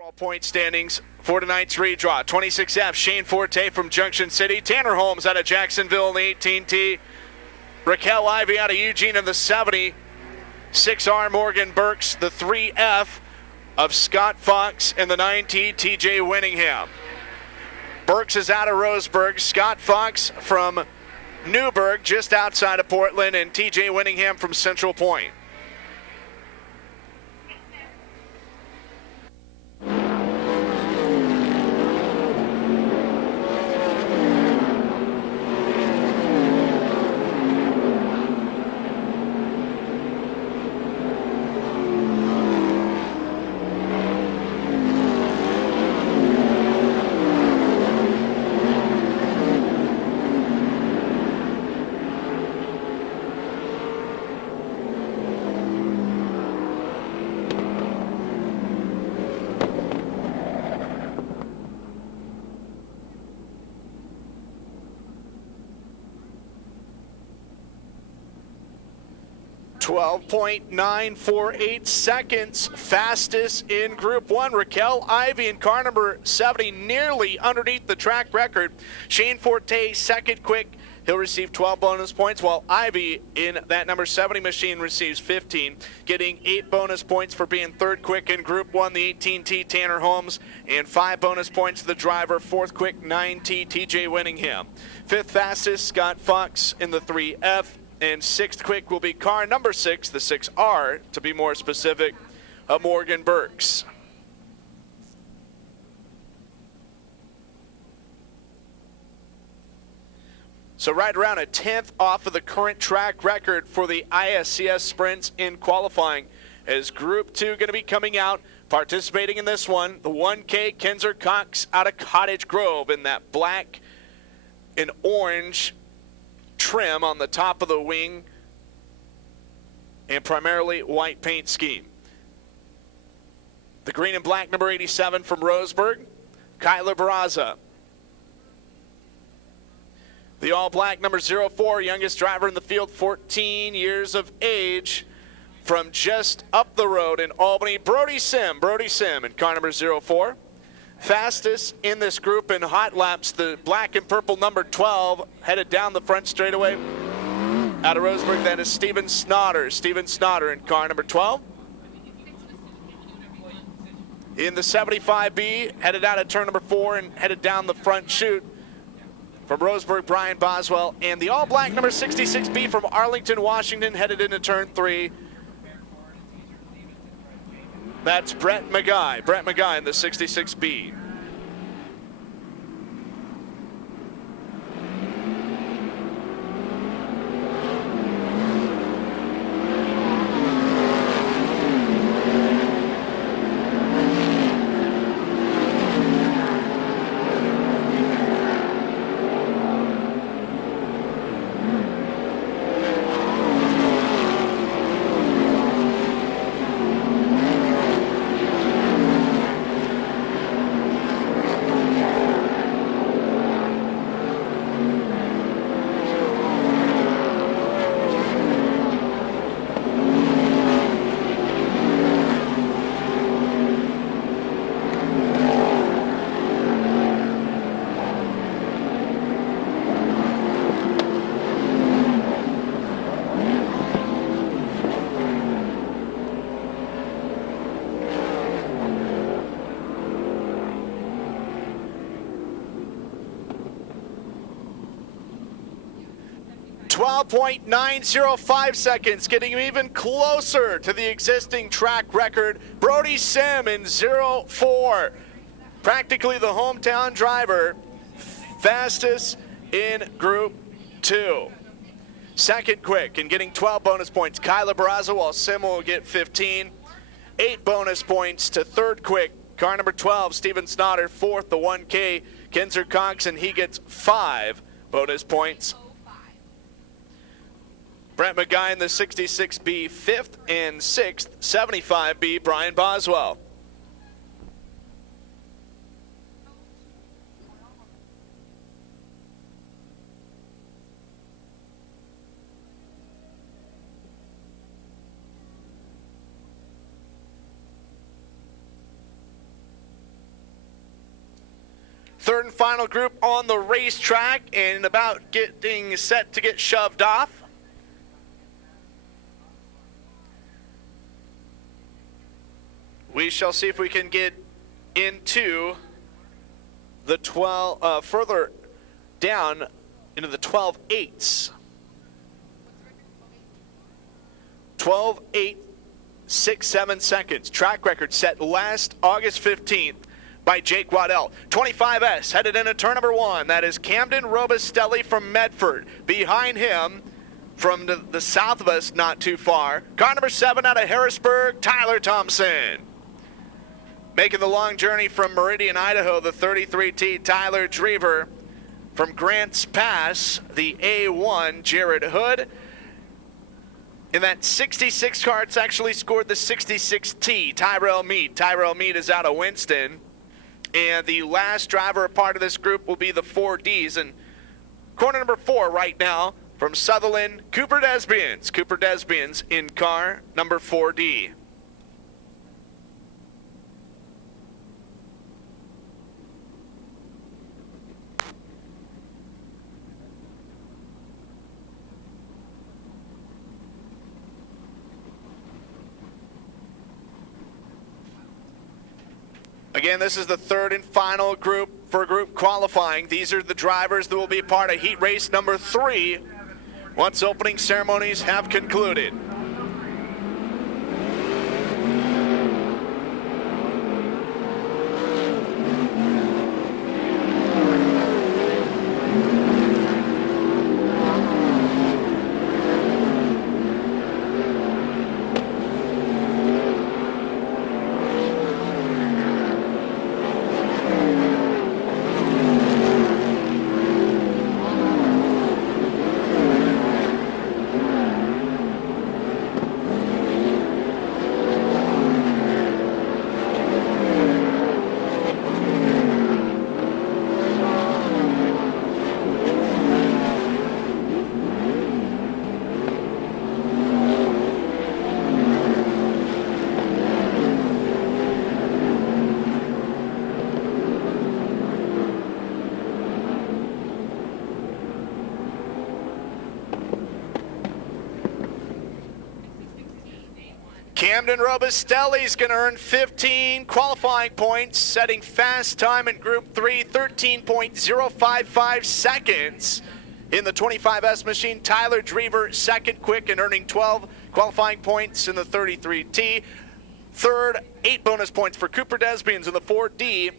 Overall point standings for tonight's redraw. 26F, Shane Forte from Junction City. Tanner Holmes out of Jacksonville in the 18T. Raquel Ivy out of Eugene in the 70. 6R, Morgan Burks, the 3F of Scott Fox in the 9T, TJ Winningham. Burks is out of Roseburg. Scott Fox from Newburgh, just outside of Portland, and TJ Winningham from Central Point. .948 seconds, fastest in Group 1. Raquel Ivy in car number 70, nearly underneath the track record. Shane Forte, second quick. He'll receive 12 bonus points, while Ivy in that number 70 machine receives 15, getting 8 bonus points for being third quick in Group 1, the 18T Tanner Holmes, and 5 bonus points to the driver, fourth quick 9T TJ Winningham. Fifth fastest, Scott Fox in the 3F. And sixth quick will be car number 6, the 6R, to be more specific, of Morgan Burks. So right around a 10th off of the current track record for the ISCS sprints in qualifying, as Group 2 going to be coming out. Participating in this one, the 1K Kenzer Cox out of Cottage Grove in that black and orange trim on the top of the wing and primarily white paint scheme. The green and black number 87 from Roseburg, Kyla Barraza. The all black number 04, youngest driver in the field, 14 years of age, from just up the road in Albany, Brody Sim in car number 04. Fastest in this group in hot laps, the black and purple number 12, headed down the front straightaway out of Roseburg. That is Steven Snotter in car number 12. In the 75B, headed out of turn number 4 and headed down the front chute from Roseburg, Brian Boswell. And the all-black number 66B from Arlington, Washington, headed into turn 3. That's Brett McGuy in the 66B. .905 seconds, getting even closer to the existing track record. Brody Sim in 04, practically the hometown driver, fastest in Group 2. Second quick and getting 12 bonus points, Kyla Barraza, while Sim will get 15. 8 bonus points to third quick, car number 12, Steven Snotter. Fourth, the 1K, Kenzer Cox, and he gets 5 bonus points. Brent McGuy in the 66B, 5th and 6th, 75B, Brian Boswell. third and final group on the racetrack and about getting set to get shoved off. We shall see if we can get into the 12, further down into the 12.8s. 12.867 seconds. Track record set last August 15th by Jake Waddell. 25S headed into turn number 1. That is Camden Robustelli from Medford. Behind him, from the south of us, not too far, car number 7 out of Harrisburg, Tyler Thompson. Making the long journey from Meridian, Idaho, the 33T, Tyler Drever. From Grants Pass, the A1, Jared Hood. In that 66 car, it's actually scored the 66T, Tyrell Mead. Tyrell Mead is out of Winston. And the last driver part of this group will be the 4Ds. And corner number 4 right now from Sutherland, Cooper Desbians. Cooper Desbians in car number 4D. Again, this is the third and final group for group qualifying. These are the drivers that will be part of heat race number 3 once opening ceremonies have concluded. Camden Robustelli is going to earn 15 qualifying points, setting fast time in Group 3, 13.055 seconds. In the 25S machine, Tyler Drever second quick and earning 12 qualifying points in the 33T. Third, 8 bonus points for Cooper Desbians in the 4D.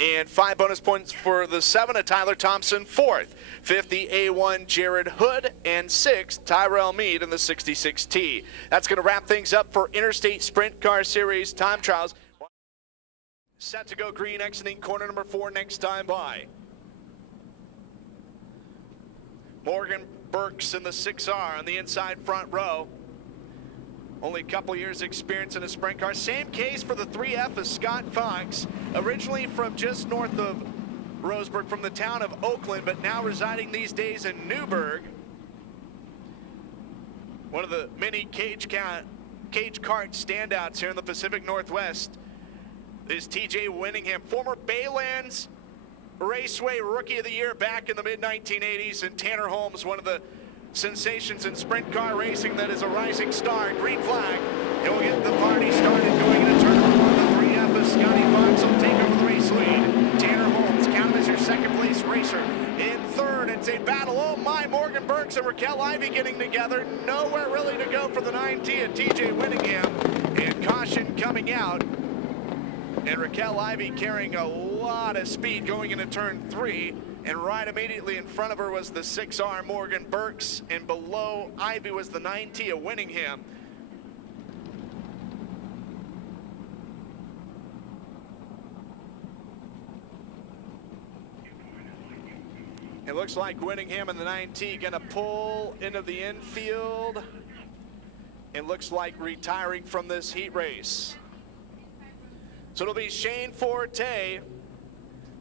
And 5 bonus points for the 7 of Tyler Thompson, 4th. 5th, the A1, Jared Hood, and 6th, Tyrell Mead in the 66T. That's going to wrap things up for Interstate Sprint Car Series time trials. Set to go green, exiting corner number 4 next time by. Morgan Burks in the 6R on the inside front row. Only a couple years experience in a sprint car. Same case for the 3F as Scott Fox, originally from just north of Roseburg, from the town of Oakland, but now residing these days in Newburgh. One of the many cage kart standouts here in the Pacific Northwest is TJ Winningham, former Baylands Raceway Rookie of the Year back in the mid-1980s, and Tanner Holmes, one of the sensations in sprint car racing that is a rising star. Green flag, and we'll get the party started going into turn number 1. The 3F as Scotty Fox will take over the race lead. Tanner Holmes, count him as your second place racer. In third, it's a battle. Oh my, Morgan Burks and Raquel Ivy getting together. Nowhere really to go for the 9T and TJ Winningham. And caution coming out. And Raquel Ivy carrying a lot of speed going into turn 3. And right immediately in front of her was the 6R Morgan Burks, and below Ivy was the 9T of Winningham. It looks like Winningham and the 9T gonna pull into the infield. It looks like retiring from this heat race. So it'll be Shane Forte,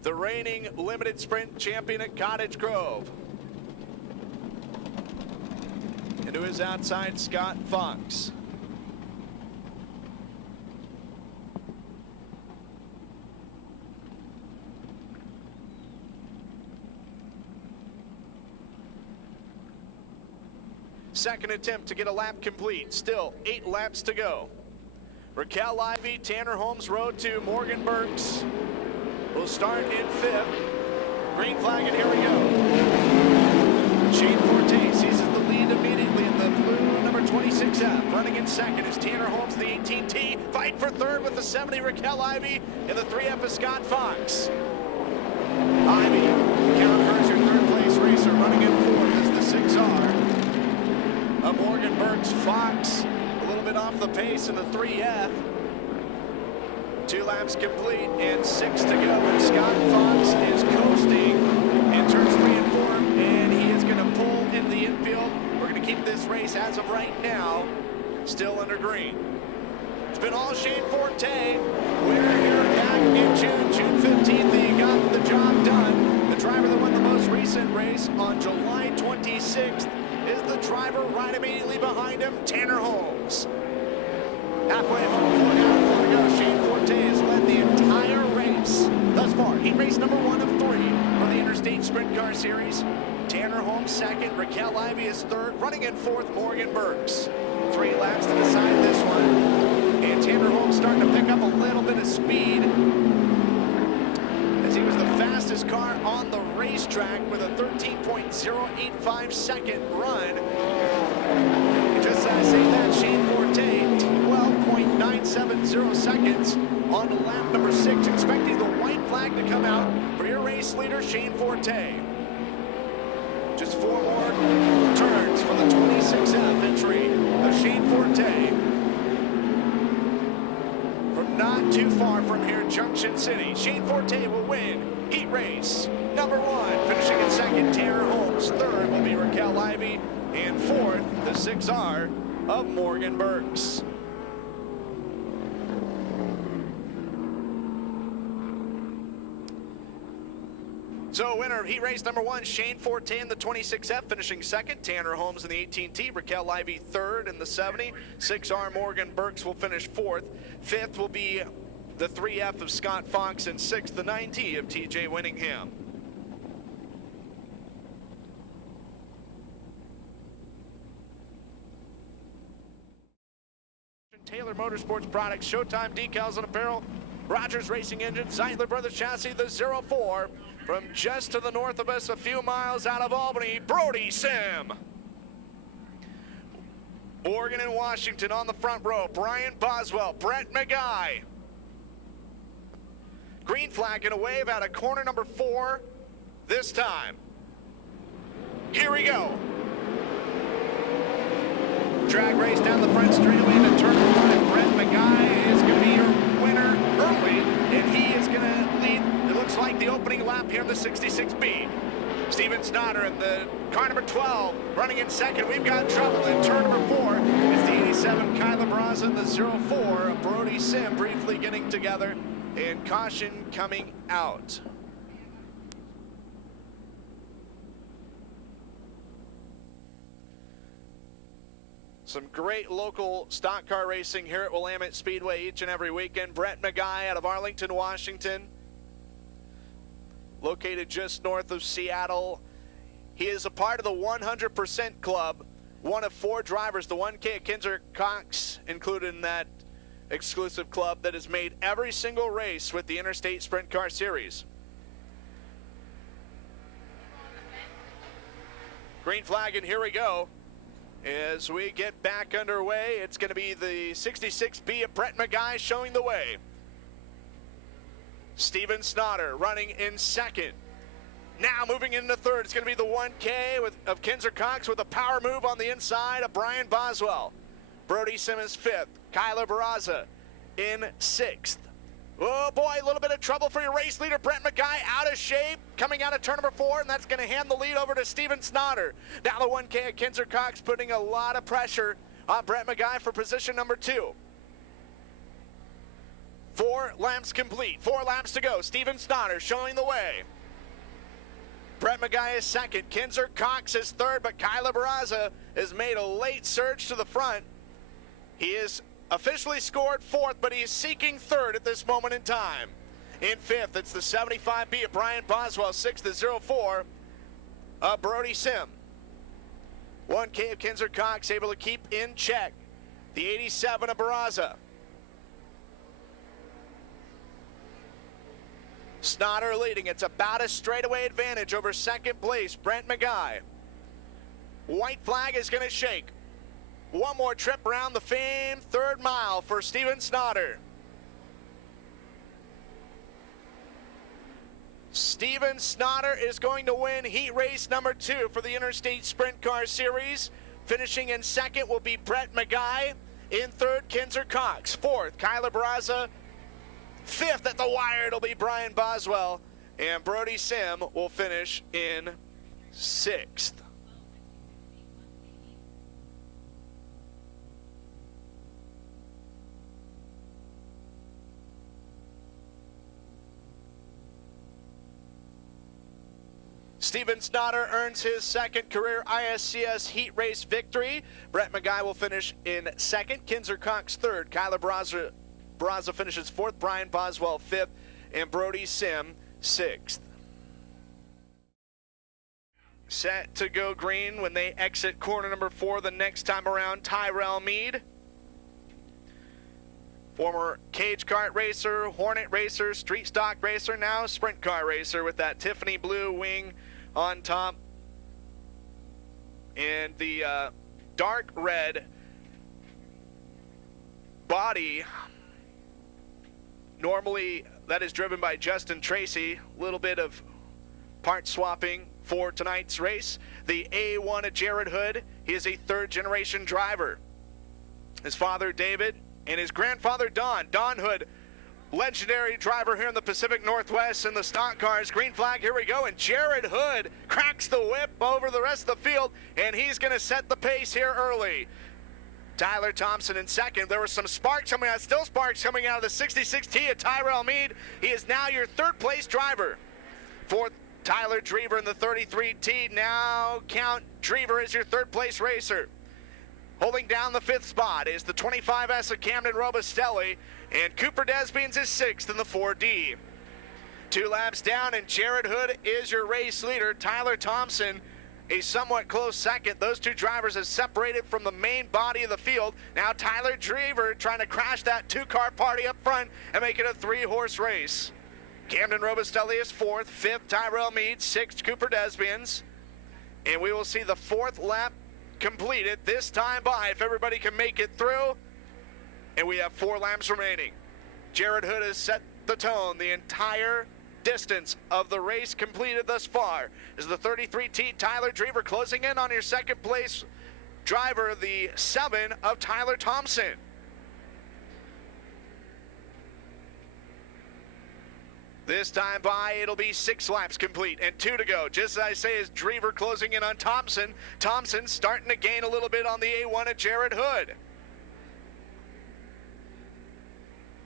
the reigning limited sprint champion at Cottage Grove. And to his outside, Scott Fox. second attempt to get a lap complete. Still 8 laps to go. Raquel Ivy, Tanner Holmes Road to Morgan Burks will start in 5th. Green flag, and here we go. Shane Forte seizes the lead immediately in the blue number 26F. Running in second is Tanner Holmes, the 18T. Fight for third with the 70 Raquel Ivy, and the 3F is Scott Fox. Ivy, count her as your third place racer. Running in 4th is the 6R. Morgan Burks. Fox a little bit off the pace in the 3F. 2 laps complete and 6 to go, and Scott Fox is coasting in turns 3 and 4, and he is going to pull in the infield. We're going to keep this race as of right now still under green. It's been all Shane Forte. Winner here back in June 15th. He got the job done. The driver that won the most recent race on July 26th is the driver right immediately behind him, Tanner Holmes. Halfway home, 4 down, 4 to go. Shane Forte has led the entire race thus far. He raced number 1 of 3 for the Interstate Sprint Car Series. Tanner Holmes second, Raquel Ivy is third, running in 4th, Morgan Burks. 3 laps to decide this one. And Tanner Holmes starting to pick up a little bit of speed as he was the fastest car on the racetrack with a 13.085 second run. And just as I say that, Shane Forte, 12.970 seconds on lap number 6, expecting the white flag to come out for your race leader, Shane Forte. Just 4 more turns for the 26F entry of Shane Forte. From not too far from here, Junction City, Shane Forte will win heat race number 1. Finishing in second, Tanner Holmes. Third will be Raquel Ivy. And fourth, the 6R of Morgan Burks. So winner of heat race number 1, Shane Forte in the 26F, finishing second. Tanner Holmes in the 18T. Raquel Ivy third in the 70. 6R Morgan Burks will finish fourth. Fifth will be the 3F of Scott Fox, and sixth, the 9T of TJ Winningham. Taylor Motorsports Products, Showtime Decals and Apparel, Rogers Racing Engine, Zeitler Brothers Chassis, the 04. From just to the north of us, a few miles out of Albany, Brody Sim. Oregon and Washington on the front row, Brian Boswell, Brett McGuy. Green flag and a wave out of corner number 4 this time. Here we go. Drag race down the front straightaway into turn 1, and Brett McGuy is going to be your winner early, and he is going to lead, it looks like, the opening lap here in the 66B. Steven Snotter in the car number 12, running in second. We've got trouble in turn number 4. It's the 87 Kyla Barraza and the 04 Brody Sim briefly getting together, and caution coming out. Some great local stock car racing here at Willamette Speedway each and every weekend. Brett McGuy out of Arlington, Washington, located just north of Seattle. He is a part of the 100% Club, one of 4 drivers, the 1K at Kinzer Cox included in that exclusive club, that has made every single race with the Interstate Sprint Car Series. Green flag, and here we go. As we get back underway, it's going to be the 66B of Brett McGuy showing the way. Steven Snotter running in second. Now moving into third, it's going to be the 1K of Kinzer Cox with a power move on the inside of Brian Boswell. Brody Simmons 5th. Kyla Barraza in 6th. Oh boy, a little bit of trouble for your race leader, Brett McGuy, out of shape, coming out of turn number 4, and that's going to hand the lead over to Steven Snotter. Now the 1K at Kinzer Cox putting a lot of pressure on Brett McGuy for position number 2. 4 laps complete, 4 laps to go. Steven Snotter showing the way. Brett McGuy is second, Kinzer Cox is third, but Kyla Barraza has made a late surge to the front. He is officially scored 4th, but he is seeking 3rd at this moment in time. In 5th, it's the 75B of Brian Boswell, 6th, the 04 of Brody Sim. 1K of Kinzer Cox able to keep in check the 87 of Barraza. Snotter leading. It's about a straightaway advantage over second place, Brent McGuy. White flag is going to shake. One more trip around the famed third mile for Steven Snotter. Steven Snotter is going to win heat race number 2 for the Interstate Sprint Car Series. Finishing in second will be Brett McGuy. In third, Kinzer Cox. Fourth, Kyler Barraza. Fifth at the wire, it'll be Brian Boswell. And Brody Sim will finish in sixth. Steven Snotter earns his second career ISCS heat race victory. Brett McGuy will finish in second. Kinzer Cox third. Kyler Barraza finishes fourth. Brian Boswell fifth. And Brody Sim sixth. Set to go green when they exit corner number 4 the next time around, Tyrell Mead. Former cage kart racer, Hornet racer, street stock racer, now sprint car racer with that Tiffany blue wing on top and the dark red body. Normally that is driven by Justin Tracy. A little bit of part swapping for tonight's race. The A1 of Jared Hood. He is a third generation driver. His father David and his grandfather Don Hood, legendary driver here in the Pacific Northwest in the stock cars. Green flag, here we go, and Jared Hood cracks the whip over the rest of the field, and he's going to set the pace here early. Tyler Thompson in second. There was some sparks coming out, still sparks coming out of the 66T of Tyrell Mead. He is now your third place driver. Fourth, Tyler Drever in the 33T. Now count Drever as your third place racer. Holding down the fifth spot is the 25S of Camden Robustelli, and Cooper Desbians is sixth in the 4D. 2 laps down, and Jared Hood is your race leader. Tyler Thompson, a somewhat close second. Those two drivers have separated from the main body of the field. Now Tyler Drever trying to crash that 2-car party up front and make it a 3-horse race. Camden Robustelli is fourth, fifth Tyrell Mead, sixth Cooper Desbians, and we will see the 4th lap completed this time by if everybody can make it through, and we have 4 laps remaining. Jared Hood has set the tone the entire distance of the race completed thus far. Is the 33T Tyler Drever closing in on your second place driver, the 7 of Tyler Thompson. This time by, it'll be 6 laps complete and 2 to go. Just as I say, is Drever closing in on Thompson. Thompson starting to gain a little bit on the A1 of Jared Hood.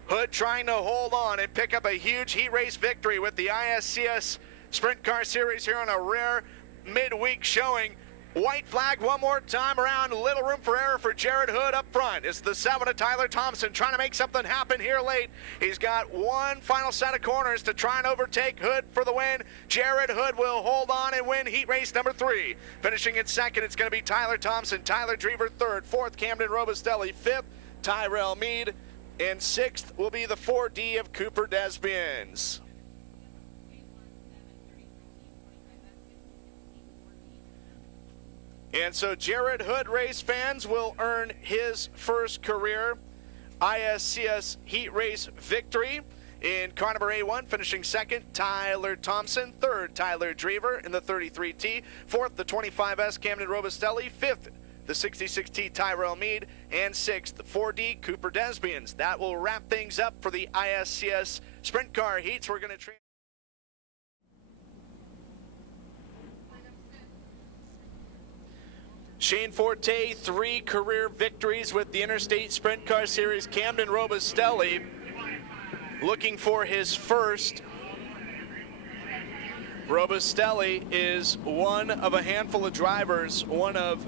Hood trying to hold on and pick up a huge heat race victory with the ISCS Sprint Car Series here on a rare midweek showing. White flag one more time around. Little room for error for Jared Hood up front. It's the 7 of Tyler Thompson trying to make something happen here late. He's got one final set of corners to try and overtake Hood for the win. Jared Hood will hold on and win heat race number 3. Finishing in second, it's going to be Tyler Thompson. Tyler Drever third. Fourth, Camden Robustelli. Fifth, Tyrell Mead. And sixth will be the 4D of Cooper Desbians. And so Jared Hood race fans will earn his first career ISCS heat race victory in car number A1, finishing second, Tyler Thompson. Third, Tyler Drever in the 33T. Fourth, the 25S, Camden Robustelli. Fifth, the 66T, Tyrell Mead. And sixth, the 4D, Cooper Desbians. That will wrap things up for the ISCS sprint car heats. We're going to Shane Forte, 3 career victories with the Interstate Sprint Car Series. Camden Robustelli looking for his first. Robustelli is one of a handful of drivers, one of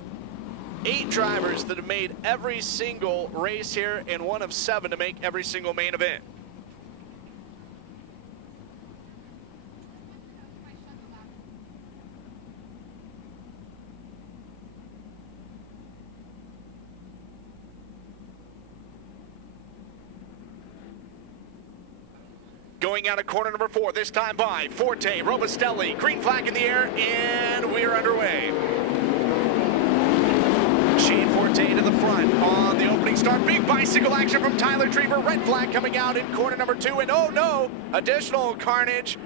8 drivers that have made every single race here, and one of 7 to make every single main event. going out of corner number 4, this time by Forte, Robustelli, green flag in the air, and we're underway. Shane Forte to the front on the opening start. Big bicycle action from Tyler Drever. Red flag coming out in corner number 2, and oh no, additional carnage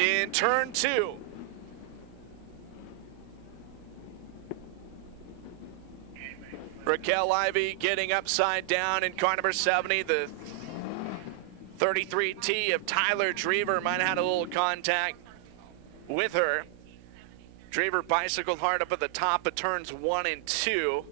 in turn 2. Raquel Ivy getting upside down in car number 70. The 33T of Tyler Drever might have had a little contact with her. Drever bicycled hard up at the top of turns 1 and 2.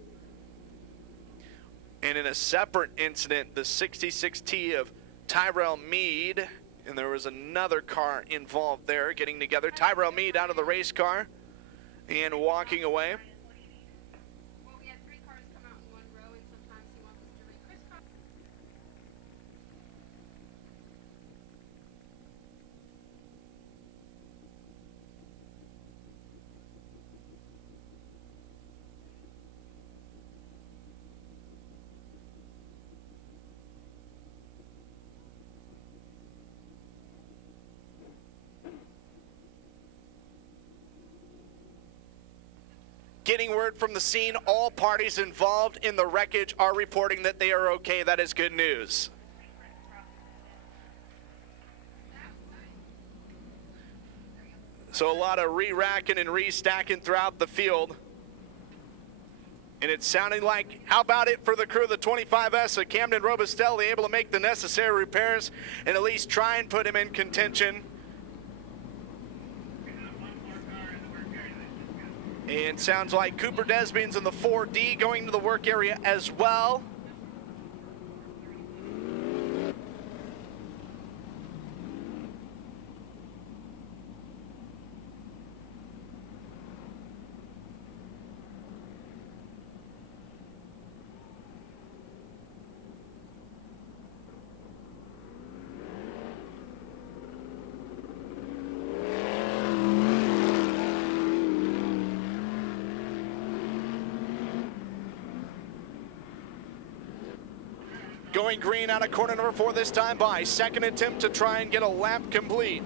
And in a separate incident, the 66T of Tyrell Mead, and there was another car involved there getting together. Tyrell Mead out of the race car and walking away. Getting word from the scene, all parties involved in the wreckage are reporting that they are okay. That is good news. So a lot of re-racking and re-stacking throughout the field. And it's sounding like, how about it for the crew of the 25S of Camden Robustelli, able to make the necessary repairs and at least try and put him in contention. And sounds like Cooper Desbian's in the 4D going to the work area as well. Going green out of corner number 4 this time by. Second attempt to try and get a lap complete.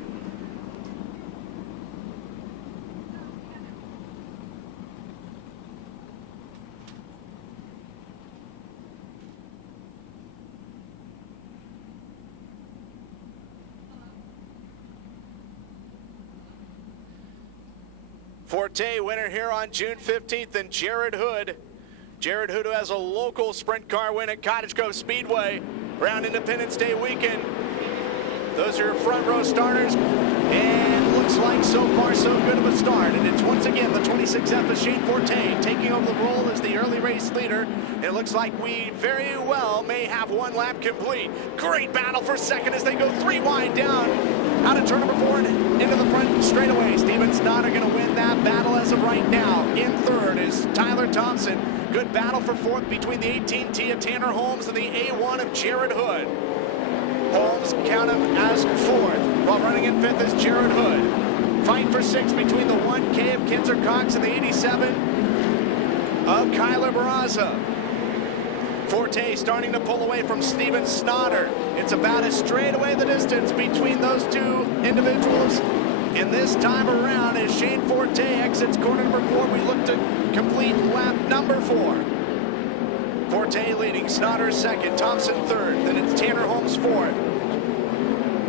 Forte winner here on June 15th, and Jared Hood. Jared Hood, who has a local sprint car win at Cottage Grove Speedway around Independence Day weekend. Those are your front row starters, and looks like so far so good of a start. And it's once again the 26F of Shane Forte taking over the role as the early race leader. And it looks like we very well may have one lap complete. Great battle for second as they go 3 wide down out of turn number 4 and into the front straightaway. Steven Snotter going to win that battle as of right now. In third is Tyler Thompson. Good battle for fourth between the 18T of Tanner Holmes and the A1 of Jared Hood. Holmes count him as fourth, while running in fifth is Jared Hood. Fight for sixth between the 1K of Kinzer Cox and the 87 of Kyler Barraza. Forte starting to pull away from Steven Snotter. It's about as straight away the distance between those two individuals. And this time around, as Shane Forte exits corner number 4, we look to complete lap number 4. Forte leading, Snotter second, Thompson third, then it's Tanner Holmes fourth.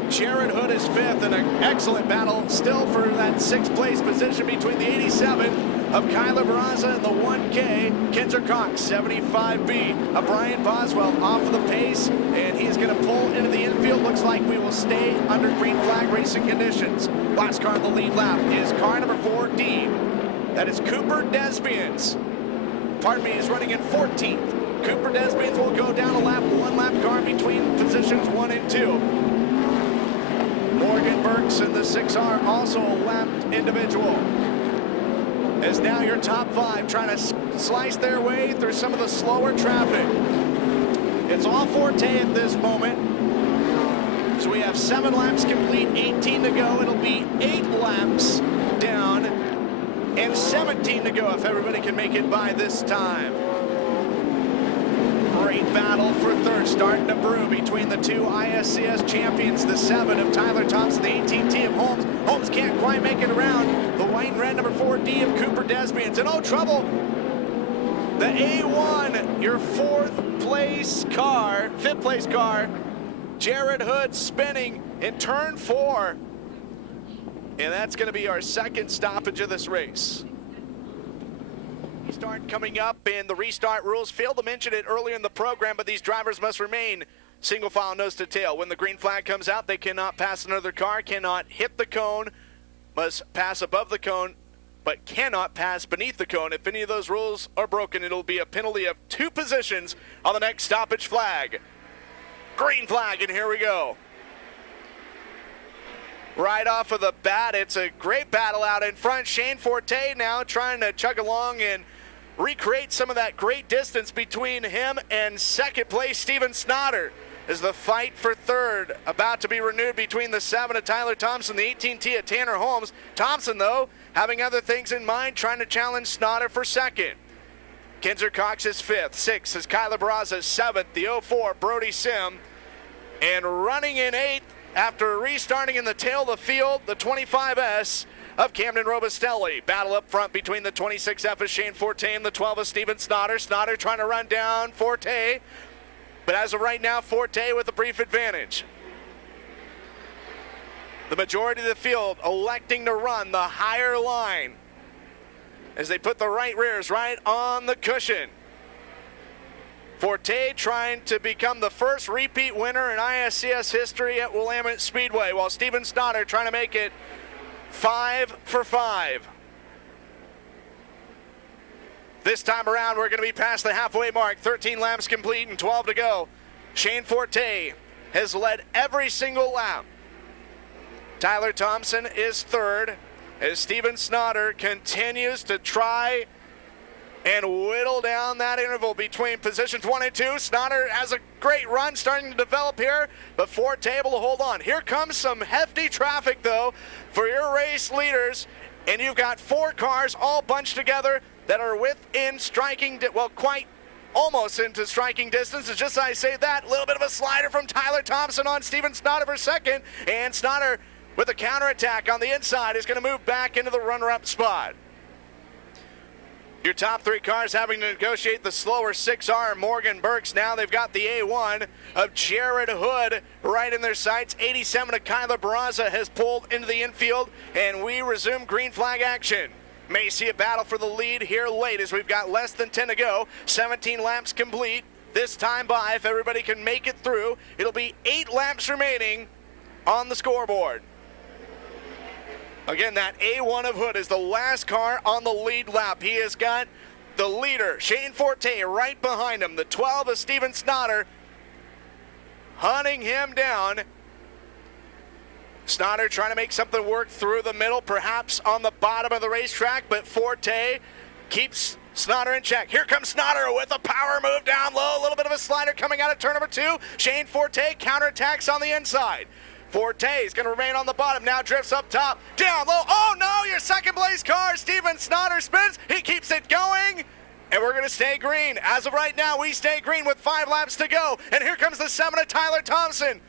Jared Hood is fifth, and an excellent battle still for that 6th place position between the 87 of Kyler Barraza and the 1K, Kinzer Cox, 75B. Brian Boswell off of the pace, and he's going to pull into the infield. Looks like we will stay under green flag racing conditions. Last car in the lead lap is car number 4D. That is Cooper Desbians. Pardon me, is running in 14th. Cooper Desbians will go down a lap, 1 lap car between positions 1 and 2. Morgan Burks in the 6R, also a lapped individual. As now your top 5 trying to slice their way through some of the slower traffic. It's all Forte at this moment. So we have 7 laps complete, 18 to go. It'll be 8 laps down and 17 to go if everybody can make it by this time. Great great battle for third, starting to brew between the two ISCS champions, the 7 of Tyler Thompson, the 18T of Holmes. Holmes can't quite make it around. The white and red number 4D of Cooper Desbian's in trouble. The A1, your fifth place car, Jared Hood spinning in turn 4. And that's going to be our second stoppage of this race. Restart coming up, and the restart rules. Failed to mention it earlier in the program, but these drivers must remain single file nose to tail. When the green flag comes out, they cannot pass another car, cannot hit the cone, must pass above the cone, but cannot pass beneath the cone. If any of those rules are broken, it'll be a penalty of 2 positions on the next stoppage flag. Green flag, and here we go. Right off of the bat, it's a great battle out in front. Shane Forte now trying to chug along and recreate some of that great distance between him and second place Steven Snotter, as the fight for third about to be renewed between the 7 of Tyler Thompson, the 18T of Tanner Holmes. Thompson, though, having other things in mind, trying to challenge Snotter for second. Kinzer Cox is 5th. 6th is Kyler Barraza, 7th. The 04, Brody Sim. And running in 8th after restarting in the tail of the field, the 25S of Camden Robustelli. Battle up front between the 26F of Shane Forte and the 12 of Steven Snotter. Snotter trying to run down Forte, but as of right now, Forte with a brief advantage. The majority of the field electing to run the higher line as they put the right rears right on the cushion. Forte trying to become the first repeat winner in ISCS history at Willamette Speedway, while Steven Snotter trying to make it 5 for 5. This time around, we're going to be past the halfway mark. 13 laps complete and 12 to go. Shane Forte has led every single lap. Tyler Thompson is 3rd as Steven Snotter continues to try and whittle down that interval between positions 1 and 2. Snotter has a great run starting to develop here, but Forte able to hold on. Here comes some hefty traffic, though, for your race leaders, and you've got 4 cars all bunched together that are within striking, quite almost into striking distance. It's just as I say that, a little bit of a slider from Tyler Thompson on Steven Snotter for second, and Snotter with a counterattack on the inside is going to move back into the runner-up spot. Your top 3 cars having to negotiate the slower 6R Morgan Burks. Now they've got the A1 of Jared Hood right in their sights. 87 of Kyler Barraza has pulled into the infield, and we resume green flag action. May see a battle for the lead here late as we've got less than 10 to go. 17 laps complete. This time by, if everybody can make it through, it'll be 8 laps remaining on the scoreboard. Again, that A1 of Hood is the last car on the lead lap. He has got the leader, Shane Forte, right behind him. The 12 of Steven Snotter hunting him down. Snotter trying to make something work through the middle, perhaps on the bottom of the racetrack, but Forte keeps Snotter in check. Here comes Snotter with a power move down low. A little bit of a slider coming out of turn number 2. Shane Forte counterattacks on the inside. Forte is going to remain on the bottom, now drifts up top, down low. Oh no, your second place car, Steven Snotter spins. He keeps it going, and we're going to stay green. As of right now, we stay green with 5 laps to go. And here comes the 7 of Tyler Thompson,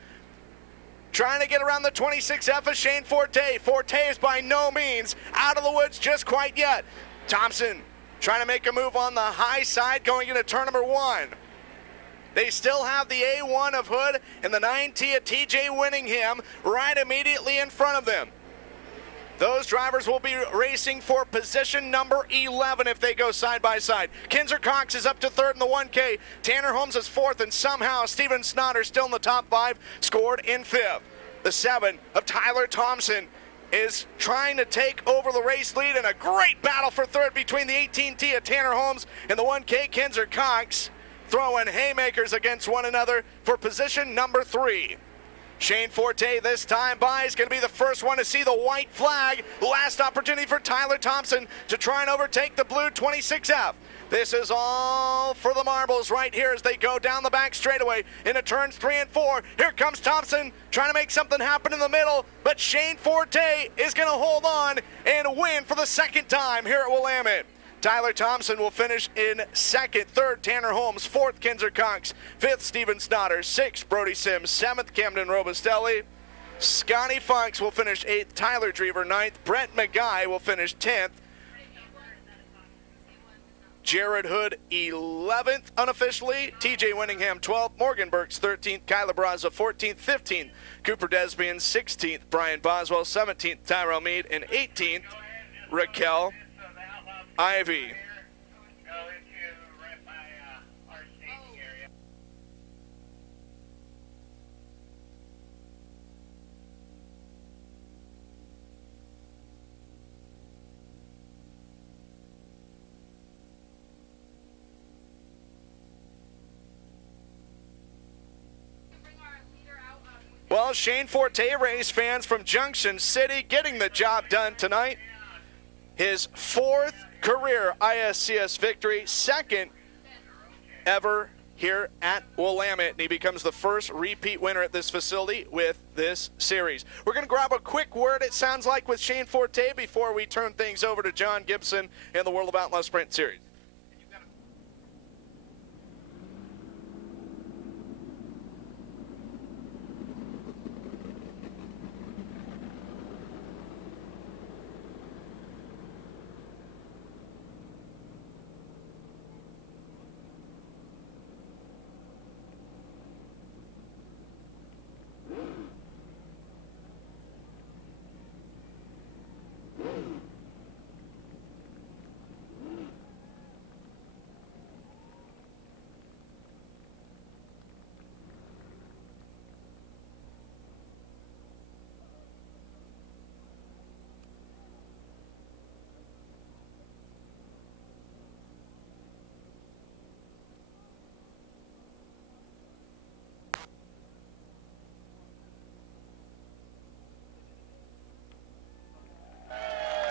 trying to get around the 26F of Shane Forte. Forte is by no means out of the woods just quite yet. Thompson trying to make a move on the high side going into turn number 1. They still have the A1 of Hood and the 9T of TJ Winningham right immediately in front of them. Those drivers will be racing for position number 11 if they go side by side. Kinzer Cox is up to 3rd in the 1K. Tanner Holmes is 4th, and somehow Steven Snotter still in the top 5, scored in 5th. The 7 of Tyler Thompson is trying to take over the race lead, in a great battle for 3rd between the 18T of Tanner Holmes and the 1K Kinzer Cox, throwing haymakers against one another for position number 3. Shane Forte this time by is going to be the first one to see the white flag. Last opportunity for Tyler Thompson to try and overtake the blue 26F. This is all for the marbles right here as they go down the back straightaway into turns 3 and 4. Here comes Thompson trying to make something happen in the middle, but Shane Forte is going to hold on and win for the second time here at Willamette. Tyler Thompson will finish in second. Third, Tanner Holmes. Fourth, Kinzer Cox. Fifth, Steven Snotter. Sixth, Brody Sims. Seventh, Camden Robustelli. Scotty Fox will finish eighth. Tyler Drever ninth. Brent McGuy will finish 10th. Jared Hood 11th unofficially. TJ Winningham 12th. Morgan Burks 13th. Kyla Braza 14th. 15th. Cooper Desbian 16th. Brian Boswell 17th. Tyrell Mead and 18th. Raquel Ivy. Well, Shane Forte race fans from Junction City getting the job done tonight. His 4th career ISCS victory, 2nd ever here at Willamette, and he becomes the first repeat winner at this facility with this series. We're going to grab a quick word, it sounds like, with Shane Forte before we turn things over to John Gibson in the World of Outlaw Sprint Series.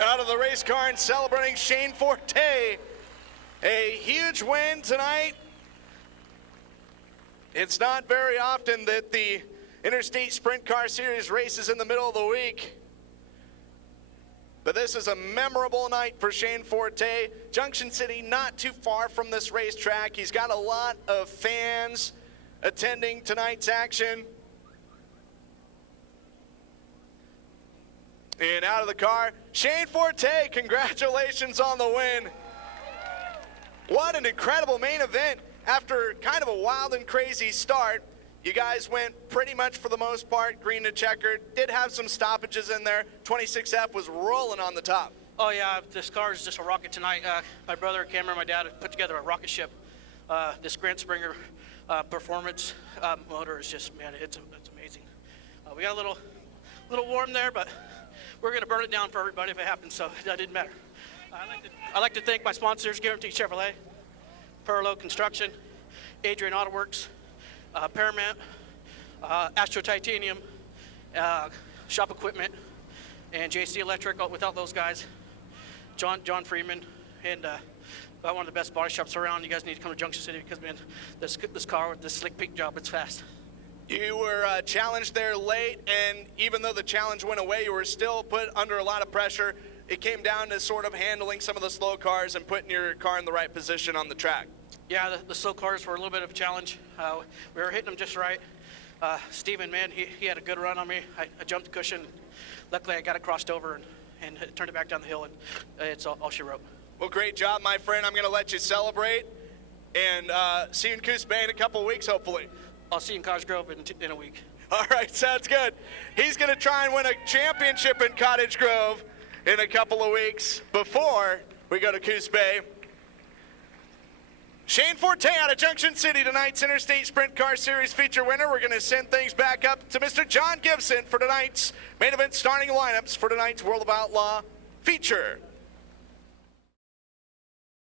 Out of the race car and celebrating Shane Forte. A huge win tonight. It's not very often that the Interstate Sprint Car Series races in the middle of the week. But this is a memorable night for Shane Forte. Junction City not too far from this racetrack. He's got a lot of fans attending tonight's action. And out of the car, Shane Forte, congratulations on the win. What an incredible main event. After kind of a wild and crazy start, you guys went pretty much for the most part green to checkered. Did have some stoppages in there. 26F was rolling on the top. Oh yeah, this car is just a rocket tonight. My brother Cameron, my dad, have put together a rocket ship. This Grant Springer performance motor is just, man, it's amazing. We got a little warm there, but we're going to burn it down for everybody if it happens, so that didn't matter. I'd like to thank my sponsors, Guarantee Chevrolet, Perlo Construction, Adrian Auto Works, Paramount, Astro Titanium, Shop Equipment, and JC Electric. Without those guys, John Freeman, and one of the best body shops around. You guys need to come to Junction City because, man, this car with this slick pink job, it's fast. You were challenged there late, and even though the challenge went away, you were still put under a lot of pressure. It came down to sort of handling some of the slow cars and putting your car in the right position on the track. Yeah, the slow cars were a little bit of a challenge. We were hitting them just right. Steven, man, he had a good run on me. I jumped the cushion. Luckily, I got it crossed over and turned it back down the hill, and it's all she wrote. Well, great job, my friend. I'm going to let you celebrate, and see you in Coos Bay in a couple of weeks, hopefully. I'll see you in Cottage Grove in a week. All right, sounds good. He's going to try and win a championship in Cottage Grove in a couple of weeks before we go to Coos Bay. Shane Forte out of Junction City, tonight's Interstate Sprint Car Series feature winner. We're going to send things back up to Mr. John Gibson for tonight's main event starting lineups for tonight's World of Outlaw feature.